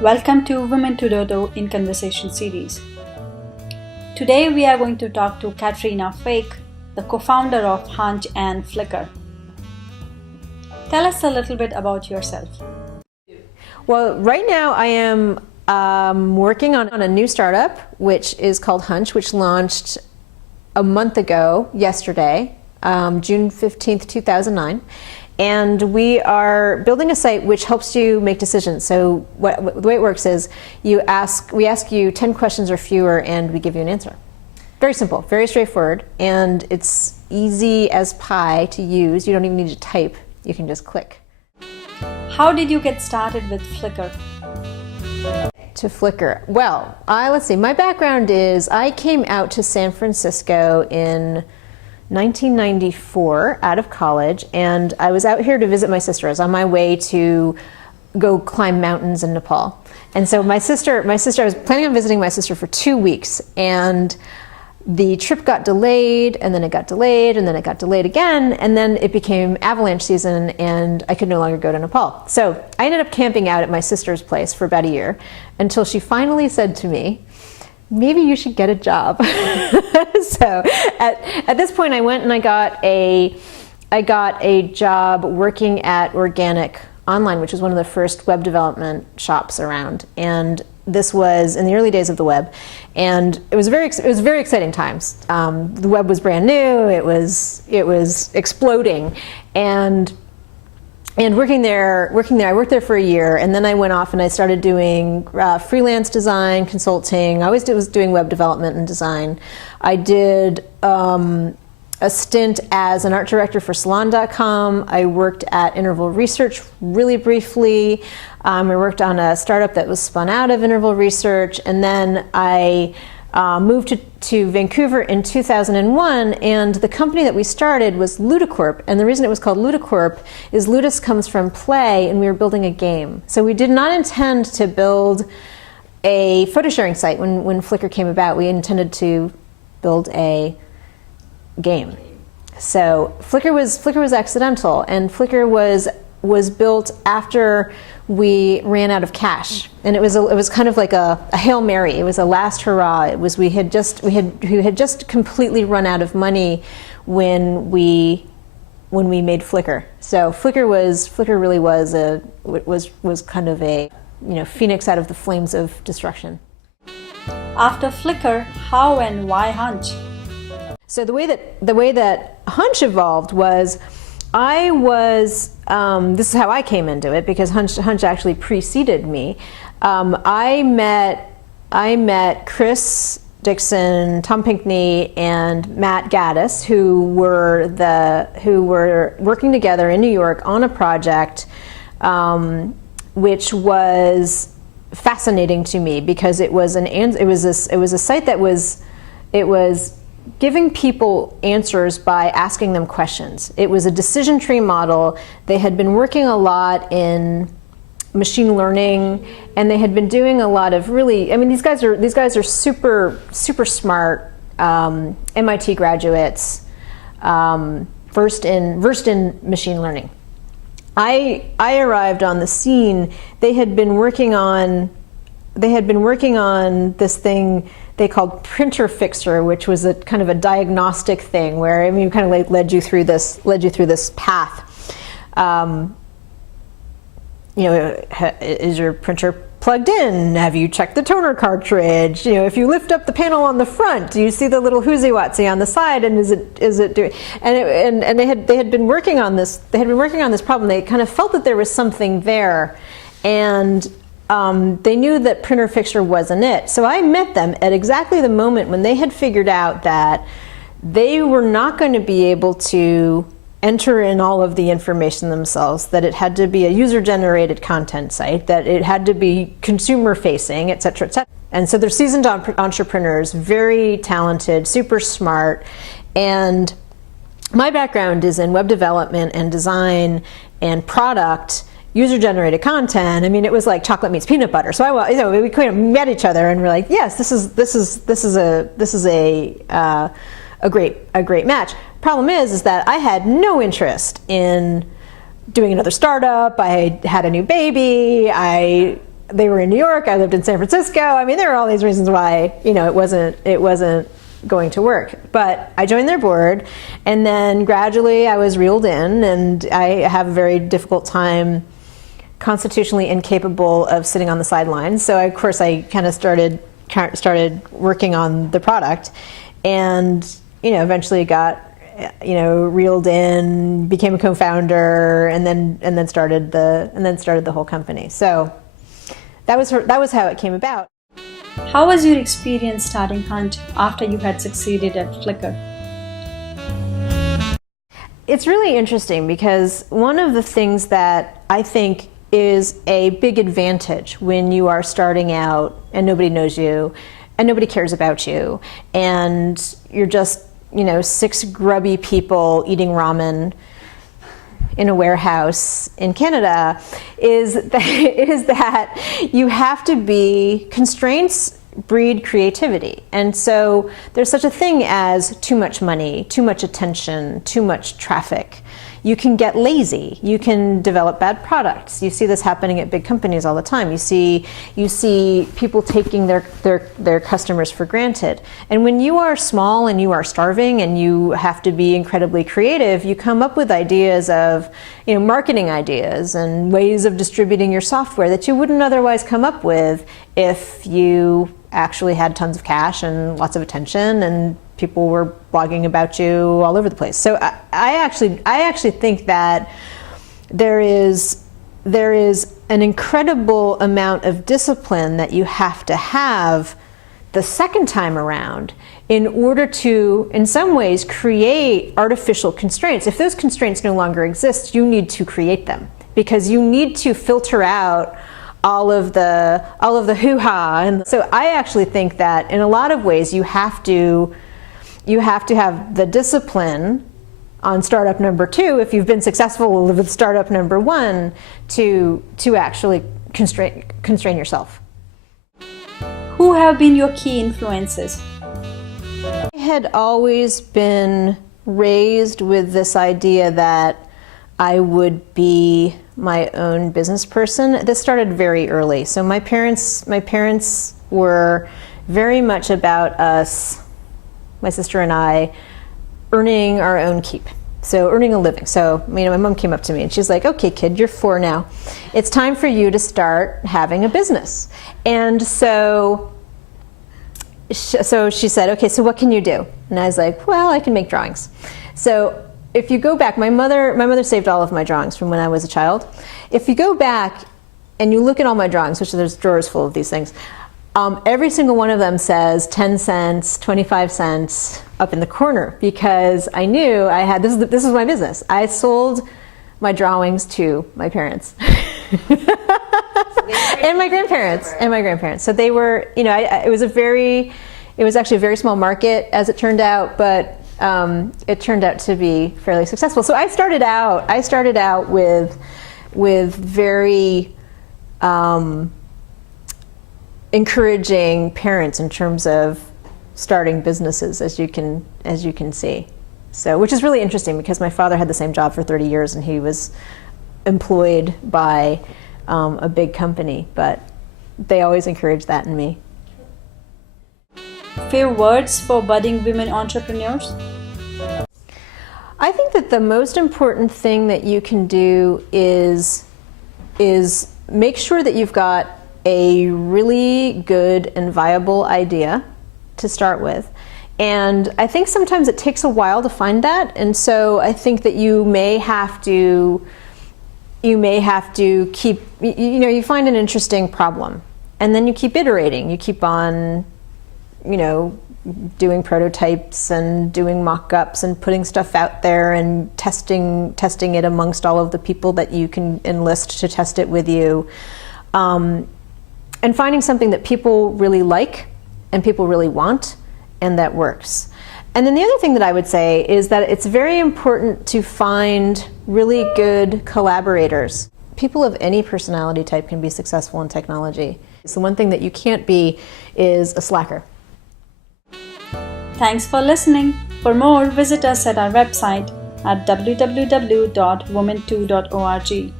Welcome to Women2.0 in Conversation series. Today we are going to talk to Caterina Fake, the co-founder of Hunch and Flickr. Tell us a little bit about yourself. Well, right now I am working on a new startup, which is called Hunch, which launched a month ago, yesterday, June 15th, 2009. And we are building a site which helps you make decisions. So the way it works is we ask you 10 questions or fewer and we give you an answer. Very simple, very straightforward, and it's easy as pie to use. You don't even need to type, you can just click. How did you get started with Flickr? To Flickr. Well, let's see, my background is I came out to San Francisco in 1994 out of college, and I was out here to visit my sister. I was on my way to go climb mountains in Nepal. And so I was planning on visiting my sister for 2 weeks, and the trip got delayed, and then it got delayed, and then it got delayed again, and then it became avalanche season and I could no longer go to Nepal. So I ended up camping out at my sister's place for about a year until she finally said to me, maybe you should get a job. So at this point I went and I got a job working at Organic Online, which was one of the first web development shops around. And this was in the early days of the web. And it was very exciting times. The web was brand new, it was exploding. And working there, I worked there for a year, and then I went off and I started doing freelance design, consulting. I always was doing web development and design. I did a stint as an art director for Salon.com. I worked at Interval Research really briefly. I worked on a startup that was spun out of Interval Research, and then I moved to Vancouver in 2001, and the company that we started was Ludicorp. And the reason it was called Ludicorp is ludus comes from play, and we were building a game. So we did not intend to build a photo sharing site when Flickr came about. We intended to build a game. So Flickr was accidental, and Flickr was built after we ran out of cash, and it was kind of like a Hail Mary. It was a last hurrah. It was we had just completely run out of money when we made Flickr. So Flickr really was kind of a phoenix out of the flames of destruction. After Flickr, how and why Hunch? So the way that Hunch evolved was, this is how I came into it, because Hunch actually preceded me. I met Chris Dixon, Tom Pinkney, and Matt Gaddis, who were working together in New York on a project, which was fascinating to me because it was a site that was giving people answers by asking them questions. It was a decision tree model. They had been working a lot in machine learning, and they had been doing a lot of these guys are super smart MIT graduates, versed in machine learning. I arrived on the scene. They had been working on this thing they called Printer Fixer, which was a kind of a diagnostic thing where kind of led you through this path. Is your printer plugged in? Have you checked the toner cartridge? If you lift up the panel on the front, do you see the little whoozy-watsy on the side? And is it doing? And they had been working on this. They had been working on this problem. They kind of felt that there was something there, and they knew that Printer Fixer wasn't it. So I met them at exactly the moment when they had figured out that they were not going to be able to enter in all of the information themselves, that it had to be a user-generated content site, that it had to be consumer-facing, et cetera, et cetera. And so they're seasoned entrepreneurs, very talented, super smart. And my background is in web development and design and product, user-generated content. It was like chocolate meets peanut butter. So we kind of met each other and we're like, yes, this is a great match. Problem is that I had no interest in doing another startup. I had a new baby. I they were in New York, I lived in San Francisco. I mean, there were all these reasons why, it wasn't going to work. But I joined their board, and then gradually I was reeled in, and I have a very difficult time constitutionally incapable of sitting on the sidelines. So of course I kind of started working on the product, and eventually got reeled in, became a co-founder, and then started the whole company. So that was how it came about. How was your experience starting Hunch after you had succeeded at Flickr? It's really interesting because one of the things that I think is a big advantage when you are starting out and nobody knows you and nobody cares about you and you're just, 6 grubby people eating ramen in a warehouse in Canada is that you have to be, constraints breed creativity. And so there's such a thing as too much money, too much attention, too much traffic. You can get lazy. You can develop bad products. You see this happening at big companies all the time. You see people taking their customers for granted. And when you are small and you are starving and you have to be incredibly creative, you come up with ideas of, marketing ideas and ways of distributing your software that you wouldn't otherwise come up with if you actually had tons of cash and lots of attention and people were blogging about you all over the place. So I actually think that there is an incredible amount of discipline that you have to have the second time around in order to, in some ways, create artificial constraints. If those constraints no longer exist, you need to create them because you need to filter out all of the hoo-ha. And so I actually think that in a lot of ways you have to have the discipline on startup number 2, if you've been successful with startup number 1, to actually constrain yourself. Who have been your key influences? I had always been raised with this idea that I would be my own business person. This started very early. So my parents were very much about us, my sister and I, earning our own keep. So earning a living. So, my mom came up to me and she's like, okay, kid, you're 4 now. It's time for you to start having a business. And so she said, okay, so what can you do? And I was like, well, I can make drawings. So if you go back, my mother saved all of my drawings from when I was a child. If you go back and you look at all my drawings, which there's drawers full of these things, every single one of them says 10 cents, 25 cents up in the corner because I knew I had, this is my business. I sold my drawings to my parents and my grandparents. So they were, it was actually a very small market as it turned out, but it turned out to be fairly successful. So I started out with very encouraging parents in terms of starting businesses, as you can see. So, which is really interesting because my father had the same job for 30 years and he was employed by a big company, but they always encouraged that in me. Few words for budding women entrepreneurs? I think that the most important thing that you can do is make sure that you've got a really good and viable idea to start with. And I think sometimes it takes a while to find that. And so I think that you may have to keep, you find an interesting problem and then you keep iterating. You keep on, doing prototypes and doing mock-ups and putting stuff out there and testing it amongst all of the people that you can enlist to test it with you. And finding something that people really like and people really want and that works. And then the other thing that I would say is that it's very important to find really good collaborators. People of any personality type can be successful in technology. So one thing that you can't be is a slacker. Thanks for listening. For more, visit us at our website at www.women2.org.